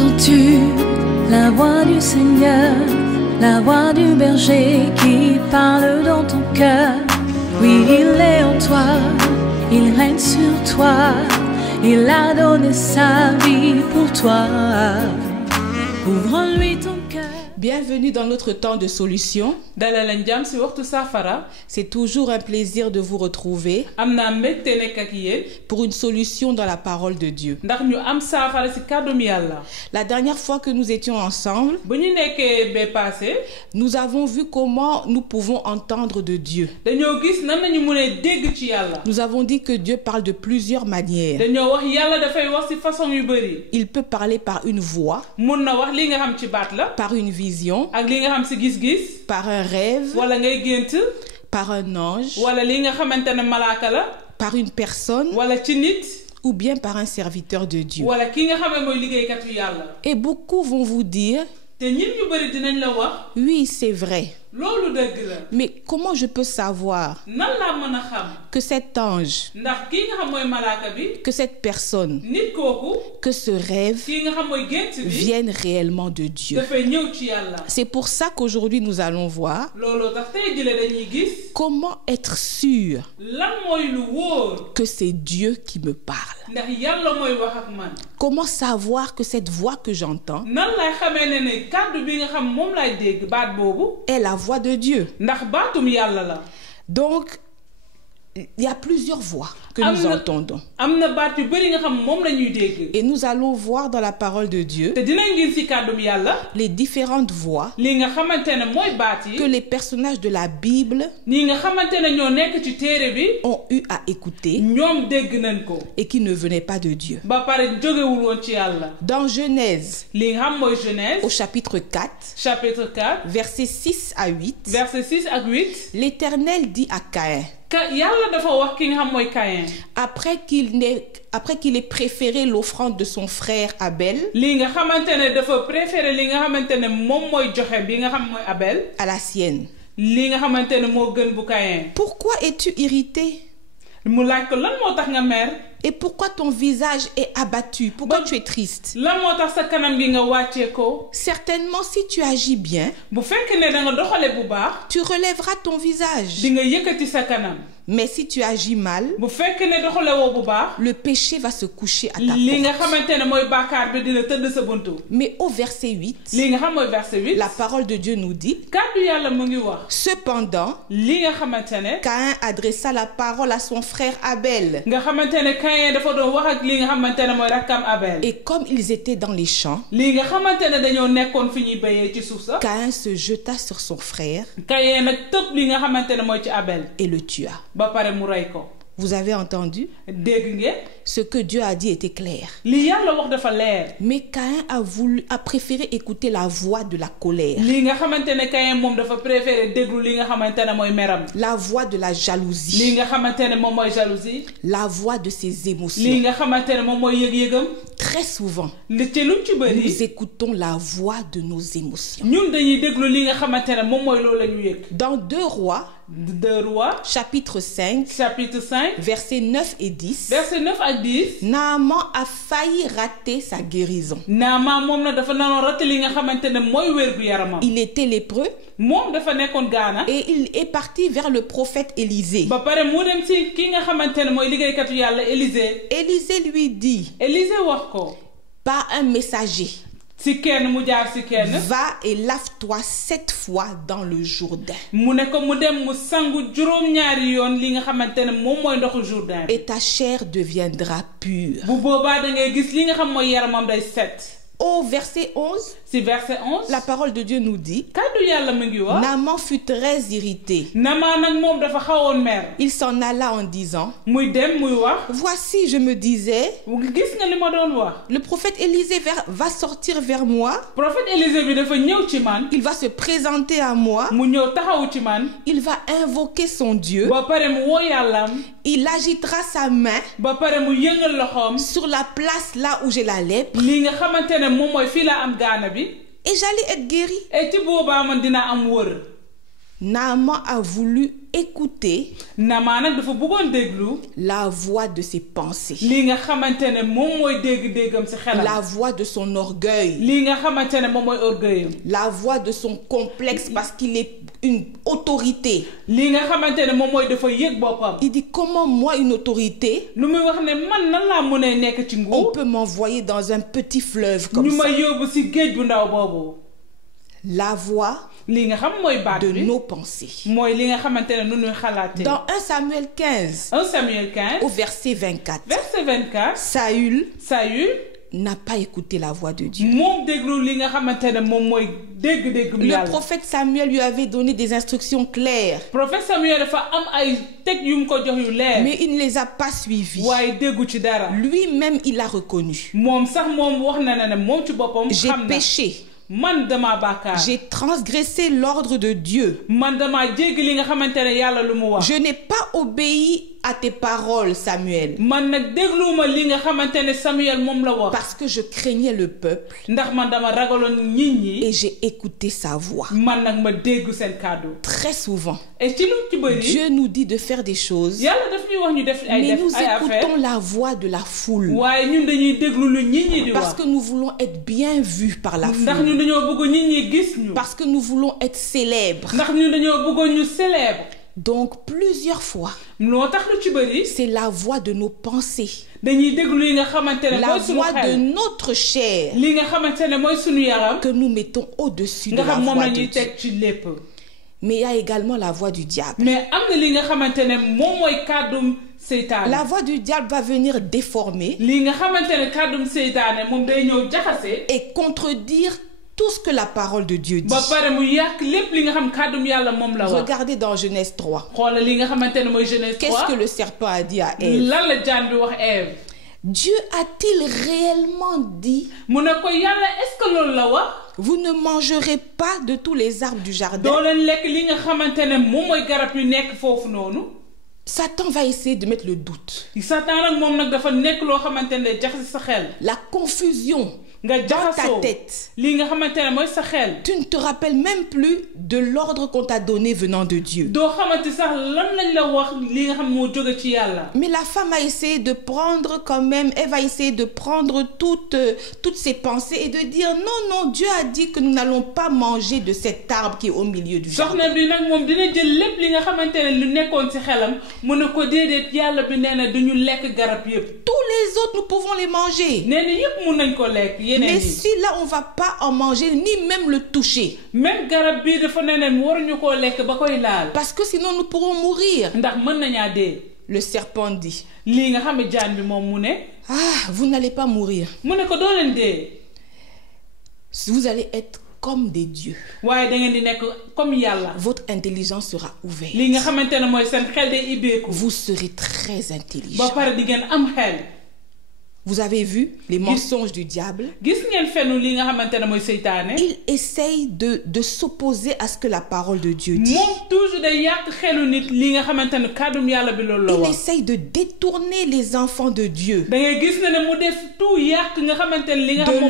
Entends-tu la voix du Seigneur, la voix du berger qui parle dans ton cœur? Oui, il est en toi, il règne sur toi, il a donné sa vie pour toi. Ouvre-lui ton cœur. Bienvenue dans notre temps de solution. C'est toujours un plaisir de vous retrouver pour une solution dans la parole de Dieu. La dernière fois que nous étions ensemble, nous avons vu comment nous pouvons entendre de Dieu. Nous avons dit que Dieu parle de plusieurs manières. Il peut parler par une voix, par une vision, par un rêve, par un ange, par une personne, ou bien par un serviteur de Dieu. Et beaucoup vont vous dire, oui, c'est vrai. Mais comment je peux savoir que cet ange, que cette personne, que ce rêve viennent réellement de Dieu? C'est pour ça qu'aujourd'hui nous allons voir comment être sûr que c'est Dieu qui me parle. Comment savoir que cette voix que j'entends est la voix de Dieu? Donc, il y a plusieurs voix que nous entendons. Et nous allons voir dans la parole de Dieu les différentes voix que les personnages de la Bible ont eu à écouter et qui ne venaient pas de Dieu. Dans Genèse, au chapitre 4, versets 6 à 8, l'Éternel dit à Caïn, après qu'il ait préféré l'offrande de son frère Abel à la sienne, pourquoi es-tu irrité? Et pourquoi ton visage est abattu? Pourquoi tu es triste? Certainement, si tu agis bien, tu relèveras ton visage. Mais si tu agis mal, le péché va se coucher à ta porte. Mais au verset 8, la parole de Dieu nous dit, cependant, Caïn adressa la parole à son frère Abel. Et comme ils étaient dans les champs, Caïn se jeta sur son frère et le tua. Vous avez entendu? Ce que Dieu a dit était clair. Mais Caïn a préféré écouter la voix de la colère, la voix de la jalousie, la voix de ses émotions. Très souvent, nous écoutons la voix de nos émotions. Dans 2 Rois, chapitre 5, versets 9 et 10, Naaman a failli rater sa guérison. Il était lépreux et il est parti vers le prophète Élisée. Élisée lui dit par un messager, va et lave-toi 7 fois dans le Jourdain. Et ta chair deviendra pure. Au verset 11, la parole de Dieu nous dit, Naaman fut très irrité. Il s'en alla en disant, voici, je me disais, le prophète Élisée va sortir vers moi, il va se présenter à moi, il va invoquer son Dieu, il agitera sa main sur la place là où j'ai la lèpre, et j'allais être guéri. Naaman a voulu écouter la voix de ses pensées, la voix de son orgueil, la voix de son complexe parce qu'il est une autorité. Il dit comment moi une autorité on peut m'envoyer dans un petit fleuve comme ça. La voix de nos pensées. Dans 1 Samuel 15, au verset 24, Saül n'a pas écouté la voix de Dieu. Le prophète Samuel lui avait donné des instructions claires, mais il ne les a pas suivies. Lui-même il a reconnu. J'ai péché. J'ai transgressé l'ordre de Dieu. Je n'ai pas obéi à tes paroles, Samuel. Parce que je craignais le peuple et j'ai écouté sa voix. Très souvent, Dieu nous dit de faire des choses, mais nous écoutons la voix de la foule parce que nous voulons être bien vus par la foule, parce que nous voulons être célèbres. Donc plusieurs fois, c'est la voix de nos pensées, la voix de notre chair que nous mettons au-dessus de la voix de Dieu. Mais il y a également la voix du diable. La voix du diable va venir déformer et contredire tout ce que la parole de Dieu dit. Regardez dans Genèse 3. Qu'est-ce que le serpent a dit à Ève? Dieu a-t-il réellement dit vous ne mangerez pas de tous les arbres du jardin? Satan va essayer de mettre le doute, la confusion dans ta tête. Tu ne te rappelles même plus de l'ordre qu'on t'a donné venant de Dieu. Mais la femme a essayé de prendre quand même, elle va essayer de prendre toutes ses pensées et de dire non, Dieu a dit que nous n'allons pas manger de cet arbre qui est au milieu du jardin. Tous les autres, nous pouvons les manger. Mais celui-là, on ne va pas en manger, ni même le toucher. Parce que sinon, nous pourrons mourir. Le serpent dit, vous n'allez pas mourir. Vous allez être comme des dieux. Votre intelligence sera ouverte. Vous serez très intelligent. Vous avez vu les mensonges du diable? Il essaye de s'opposer à ce que la parole de Dieu dit. Il essaye de détourner les enfants de Dieu de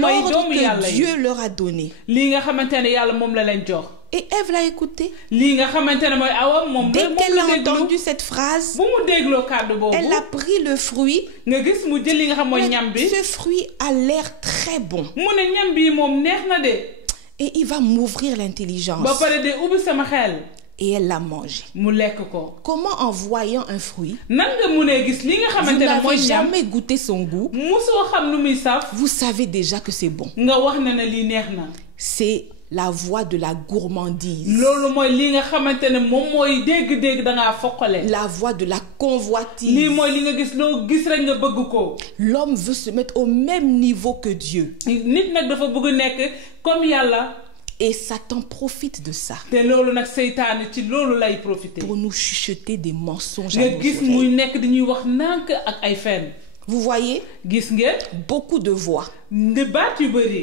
l'ordre que Dieu leur a donné. Et Ève l'a écouté. Dès qu'elle a entendu cette phrase, elle a pris le fruit. Ce fruit a l'air très bon. Et il va m'ouvrir l'intelligence. Et elle l'a mangé. Comment en voyant un fruit, vous n'avez jamais goûté son goût, vous savez déjà que c'est bon. C'est la voix de la gourmandise, la voix de la convoitise. L'homme veut se mettre au même niveau que Dieu. Et Satan profite de ça pour nous chuchoter des mensonges à nos oreilles. Vous voyez, beaucoup de voix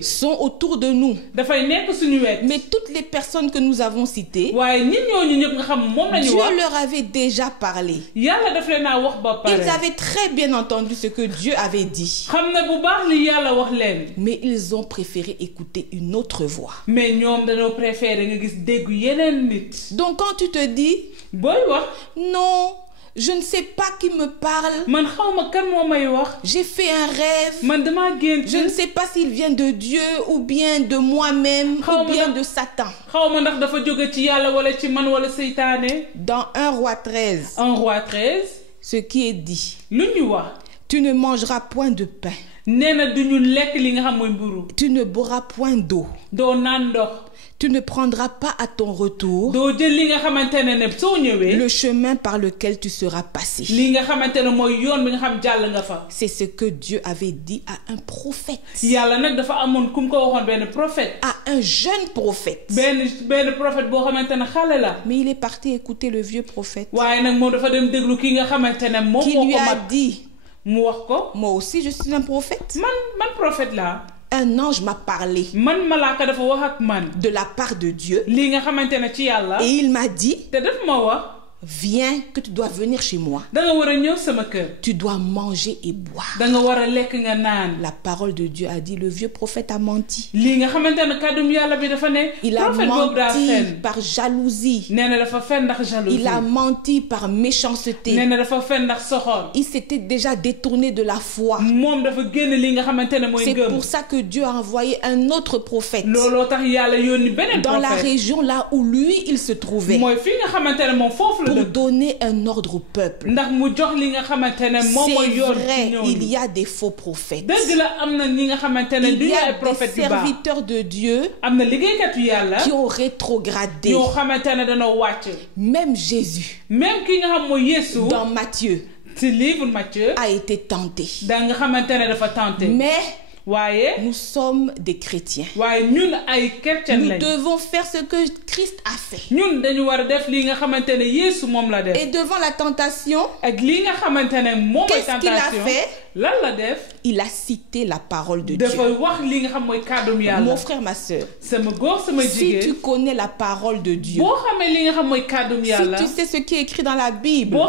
sont autour de nous. Mais toutes les personnes que nous avons citées, Dieu leur avait déjà parlé. Ils avaient très bien entendu ce que Dieu avait dit. Mais ils ont préféré écouter une autre voix. Donc quand tu te dis, non, je ne sais pas qui me parle. J'ai fait un rêve. Je ne sais pas s'il vient de Dieu ou bien de moi-même ou bien de Satan. Dans 1 Roi 13, ce qui est dit, tu ne mangeras point de pain. Tu ne boiras point d'eau. Tu ne prendras pas à ton retour le chemin par lequel tu seras passé. C'est ce que Dieu avait dit à un prophète. À un jeune prophète. Mais il est parti écouter le vieux prophète. Qui lui a dit, moi aussi je suis un prophète. Un ange m'a parlé de la part de Dieu et il m'a dit, viens que tu dois venir chez moi. Tu dois manger et boire. La parole de Dieu a dit, le vieux prophète a menti. Il a menti par jalousie. Il a menti par méchanceté. Il s'était déjà détourné de la foi. C'est pour ça que Dieu a envoyé un autre prophète dans la région là où lui il se trouvait, pour donner un ordre au peuple. C'est vrai, il y a des faux prophètes. Il y a des serviteurs de Dieu qui ont rétrogradé. Même Jésus, dans Matthieu, a été tenté. Mais nous sommes des chrétiens. Nous devons faire ce que Christ a fait. Et devant la tentation, qu'est-ce qu'il a fait? Il a cité la parole de Dieu. Mon frère, ma soeur, si tu connais la parole de Dieu, si tu sais ce qui est écrit dans la Bible et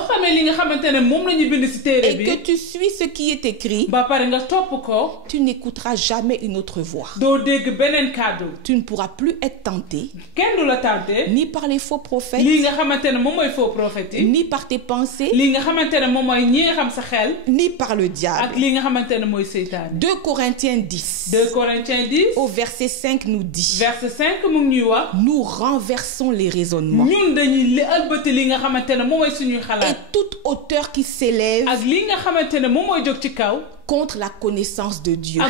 que tu suis ce qui est écrit, tu n'écouteras jamais une autre voix. Tu ne pourras plus être tenté ni par les faux prophètes, ni par tes pensées, ni par le diable. 2 Corinthiens 10 au verset 5 nous dit, nous renversons les raisonnements et toute hauteur qui s'élève contre la connaissance de Dieu.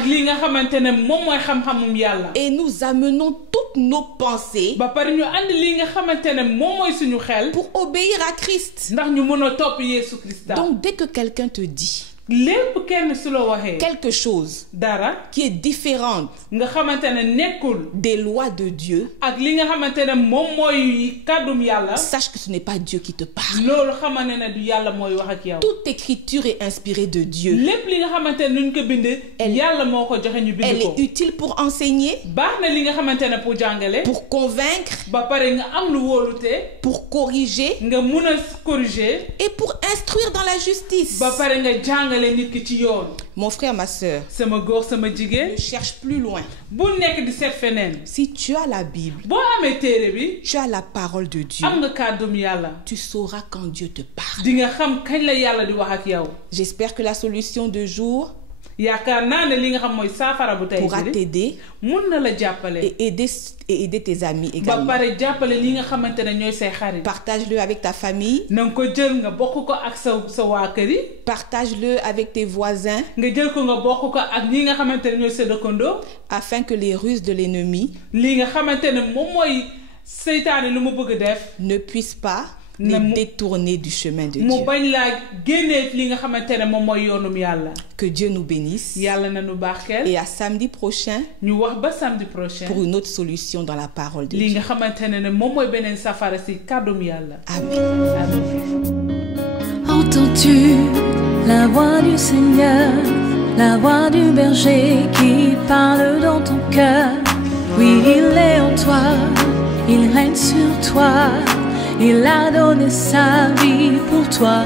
Et nous amenons toutes nos pensées pour obéir à Christ. Donc dès que quelqu'un te dit quelque chose qui est différente des lois de Dieu, sache que ce n'est pas Dieu qui te parle. Toute écriture est inspirée de Dieu. Elle est utile pour enseigner, pour convaincre, pour corriger et pour instruire dans la justice. Mon frère, ma soeur, ne cherche plus loin. Si tu as la Bible, tu as la parole de Dieu, tu sauras quand Dieu te parle. J'espère que la solution de jour pourra t'aider et aider tes amis également. Partage-le avec ta famille. Partage-le avec tes voisins afin que les ruses de l'ennemi ne puissent pas les détourner du chemin de Dieu. Que Dieu nous bénisse. Et à samedi prochain pour une autre solution dans la parole de Dieu. Amen. Entends-tu la voix du Seigneur, la voix du berger qui parle dans ton cœur. Oui, il est en toi, il règne sur toi, il a donné sa vie pour toi.